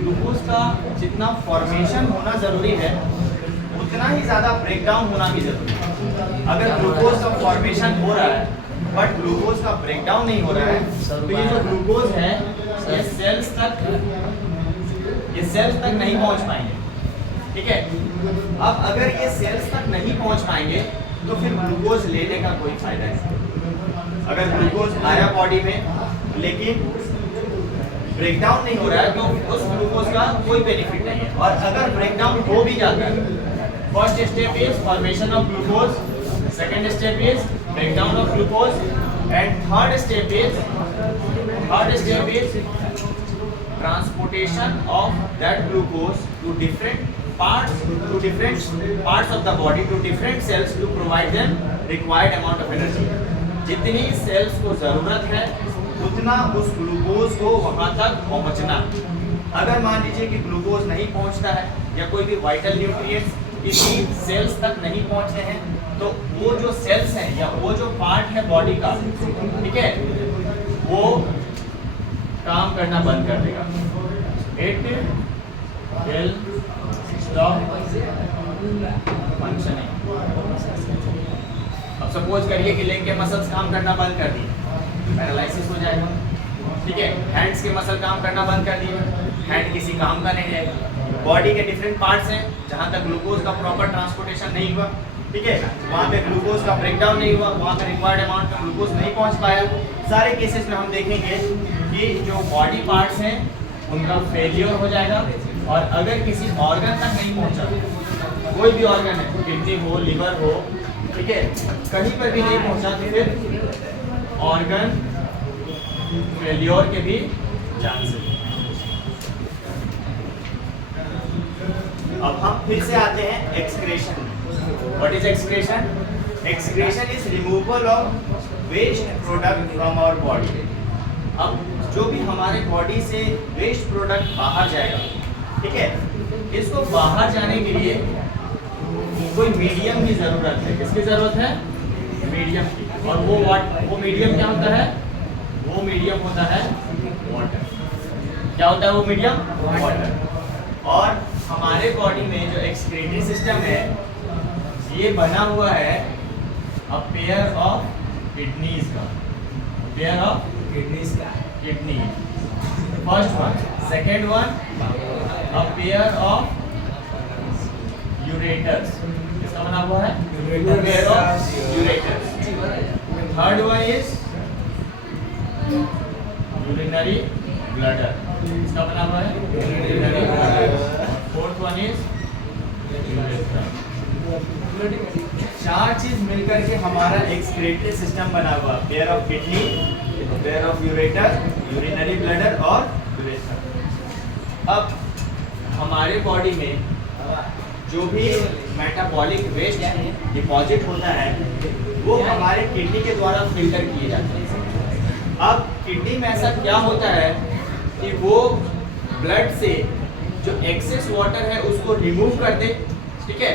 Glucose का जितना formation होना जरूरी है उतना ही ज्यादा ब्रेकडाउन होना भी जरूरी है। अगर ग्लूकोज का फॉर्मेशन हो रहा है बट ग्लूकोज का ब्रेकडाउन नहीं हो रहा है तो ये जो ग्लूकोज है ये सेल्स तक नहीं पहुंच पाएंगे। ठीक है, अब अगर ये सेल्स तक नहीं पहुंच पाएंगे तो फिर ग्लूकोज लेने का कोई फायदा नहीं। अगर ग्लूकोज आया बॉडी में लेकिन ब्रेकडाउन नहीं हो रहा है तो उस ग्लूकोज का कोई बेनिफिट नहीं है। और अगर ब्रेकडाउन हो भी जाता है, first step is formation of glucose, second step is breakdown of glucose and third step is transportation of that glucose to different parts of the body to different cells to provide them required amount of energy। जितनी sales को जरूरत है उतना उस glucose को वहां तक पहुंचना। अगर मान लीजिए कि ग्लूकोज नहीं पहुंचता है या कोई भी वाइटल न्यूट्रिएंट्स किसी सेल्स तक नहीं पहुंचते हैं तो वो जो सेल्स हैं या वो जो पार्ट है बॉडी का, ठीक है, वो काम करना बंद कर देगा। It will stop functioning. अब सपोज करिए कि लेग के मसल्स काम करना बंद कर दिए, पैरालिसिस हो जाएगा। ठीक है, हैंड्स के मसल काम करना बंद कर दिए, हैंड किसी काम का नहीं रहेगा। बॉडी के डिफरेंट पार्ट्स हैं जहाँ तक ग्लूकोज का प्रॉपर ट्रांसपोर्टेशन नहीं हुआ, ठीक है, वहाँ पे ग्लूकोज का ब्रेकडाउन नहीं हुआ, वहाँ पे रिक्वायर्ड अमाउंट का ग्लूकोज नहीं पहुँच पाया। सारे केसेस में हम देखेंगे कि जो बॉडी पार्ट्स हैं उनका फेलियर हो जाएगा। और अगर किसी ऑर्गन तक नहीं पहुँचा, कोई भी ऑर्गन है, किडनी हो, लिवर हो, ठीक है, कहीं पर भी नहीं पहुँचा तो फिर ऑर्गन फेलियर के भी चांसेस। अब हम फिर से आते हैं excretion. What is excretion? Excretion is removal of waste product from our body. अब जो भी हमारे बॉडी से वेस्ट प्रोडक्ट बाहर जाएगा, ठीक है, इसको बाहर जाने के लिए कोई मीडियम की जरूरत है। किसकी जरूरत है? मीडियम की। और वो मीडियम क्या होता है? वो मीडियम होता है वाटर। क्या होता है वो मीडियम? वाटर। और हमारे बॉडी में जो एक्सक्रीटरी सिस्टम है ये बना हुआ है अ पेयर ऑफ किडनीज का। पेयर ऑफ किडनीज का, kidney first one, second one a pair of ureters. किसका बना हुआ है? Pair of ureters. Third one is urinary bladder. किसका बना हुआ है? Urinary bladder. Fourth one is urethra. चार चीज मिलकर के हमारा एक्सक्रीटरी सिस्टम बना हुआ, pair of kidney, pair of ureter, urinary bladder और यूरेथ्रा। अब हमारे बॉडी में जो भी मेटाबॉलिक वेस्ट डिपॉजिट होता है वो हमारे किडनी के द्वारा फिल्टर किए जाते हैं। अब किडनी में ऐसा क्या होता है कि वो ब्लड से जो एक्सेस वाटर है उसको रिमूव कर दे, ठीक है,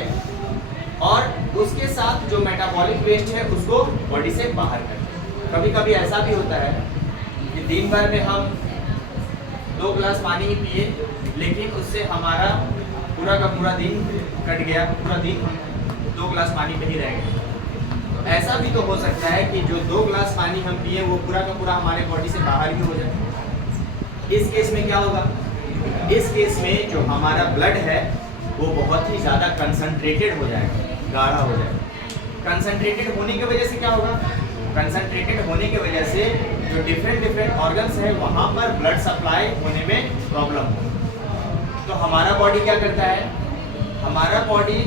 और उसके साथ जो मेटाबॉलिक वेस्ट है उसको बॉडी से बाहर कर दे। कभी कभी ऐसा भी होता है कि दिन भर में हम 2 गिलास पानी ही पिए लेकिन उससे हमारा पूरा का पूरा दिन कट गया, पूरा दिन 2 गिलास पानी पे ही रह गए। तो ऐसा भी तो हो सकता है कि जो 2 गिलास पानी हम पिए वो पूरा का पूरा हमारे बॉडी से बाहर ही हो जाए। इस केस में क्या होगा? इस केस में जो हमारा ब्लड है वो बहुत ही ज़्यादा कंसंट्रेटेड हो जाएगा, गाढ़ा हो जाएगा। कंसंट्रेटेड होने की वजह से क्या होगा? कंसंट्रेटेड होने की वजह से जो डिफरेंट ऑर्गन्स है वहाँ पर ब्लड सप्लाई होने में प्रॉब्लम हो। तो हमारा बॉडी क्या करता है? हमारा बॉडी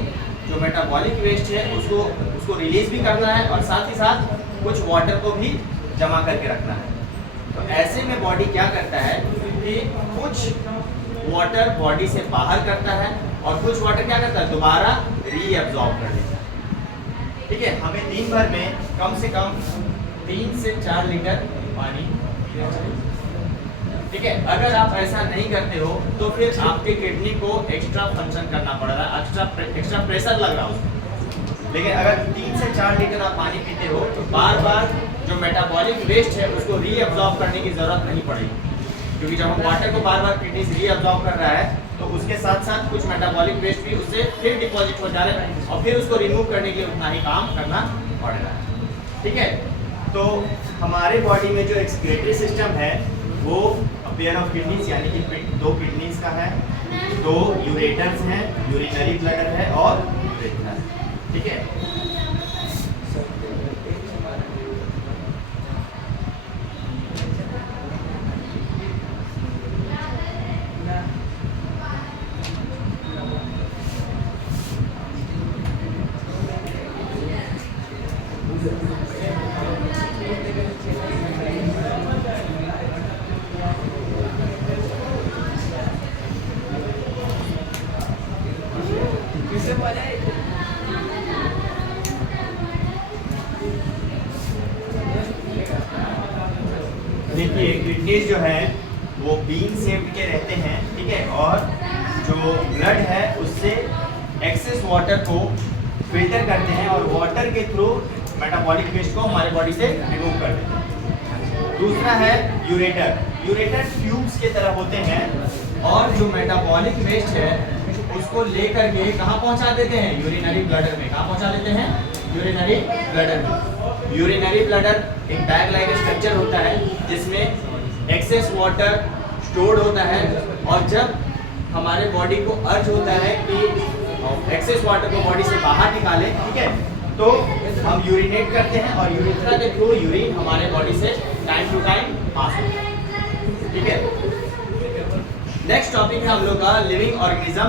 जो मेटाबॉलिक वेस्ट है उसको रिलीज भी करना है और साथ ही साथ कुछ वाटर को भी जमा करके रखना है। तो ऐसे में बॉडी क्या करता है कि कुछ वाटर बॉडी से बाहर करता है और कुछ वाटर क्या करता है? दोबारा रीअब्सॉर्ब कर लेता है। ठीक है, हमें दिन भर में कम से कम 3 से 4 लीटर पानी पीना चाहिए। ठीक है, अगर आप ऐसा नहीं करते हो तो फिर आपके किडनी को एक्स्ट्रा फंक्शन करना पड़ रहा है, एक्स्ट्रा प्रेशर लग रहा है उसको। लेकिन अगर 3 से 4 लीटर आप पानी पीते हो तो बार बार जो मेटाबॉलिक वेस्ट है उसको रीअब्सॉर्ब करने की जरूरत नहीं पड़ेगी। क्योंकि जब हम वाटर को बार बार किडनीज रीअब्सॉर्ब कर रहा है तो उसके साथ साथ कुछ मेटाबॉलिक वेस्ट भी उससे फिर डिपॉजिट हो जा रहा है और फिर उसको रिमूव करने के लिए उतना ही काम करना पड़ रहा है। ठीक है, तो हमारे बॉडी में जो एक्सक्रीटरी सिस्टम है वो पेयर ऑफ किडनीज यानी कि 2 किडनीज का है, 2 यूरेटर्स हैं, यूरिनरी ब्लैडर है और यूरेथ्रा। ठीक है, देखिए किडनीज जो है वो बीन शेप्ड के रहते हैं। ठीक है, और जो ब्लड है उससे एक्सेस वाटर को फिल्टर करते हैं और वाटर के थ्रू मेटाबॉलिक वेस्ट को हमारे बॉडी से रिमूव कर देते हैं। दूसरा है यूरेटर। यूरेटर ट्यूब्स के तरह होते हैं और जो मेटाबॉलिक वेस्ट है उसको लेकर के कहाँ पहुंचा देते हैं, यूरिनरी ब्लैडर में। कहाँ पहुंचा देते हैं, यूरिनरी ब्लैडर में। यूरिनरी ब्लैडर एक बैग लाइक स्ट्रक्चर होता है जिसमें एक्सेस वाटर स्टोर्ड होता है और जब हमारे बॉडी को अर्ज होता है कि एक्सेस वाटर को बॉडी से बाहर निकाले, ठीक है, तो हम यूरिनेट करते हैं और यूरेथ्रा के थ्रू यूरिन हमारे बॉडी से टाइम टू टाइम पास होता है। ठीक है, नेक्स्ट टॉपिक है हम लोग का लिविंग ऑर्गेनिजम्स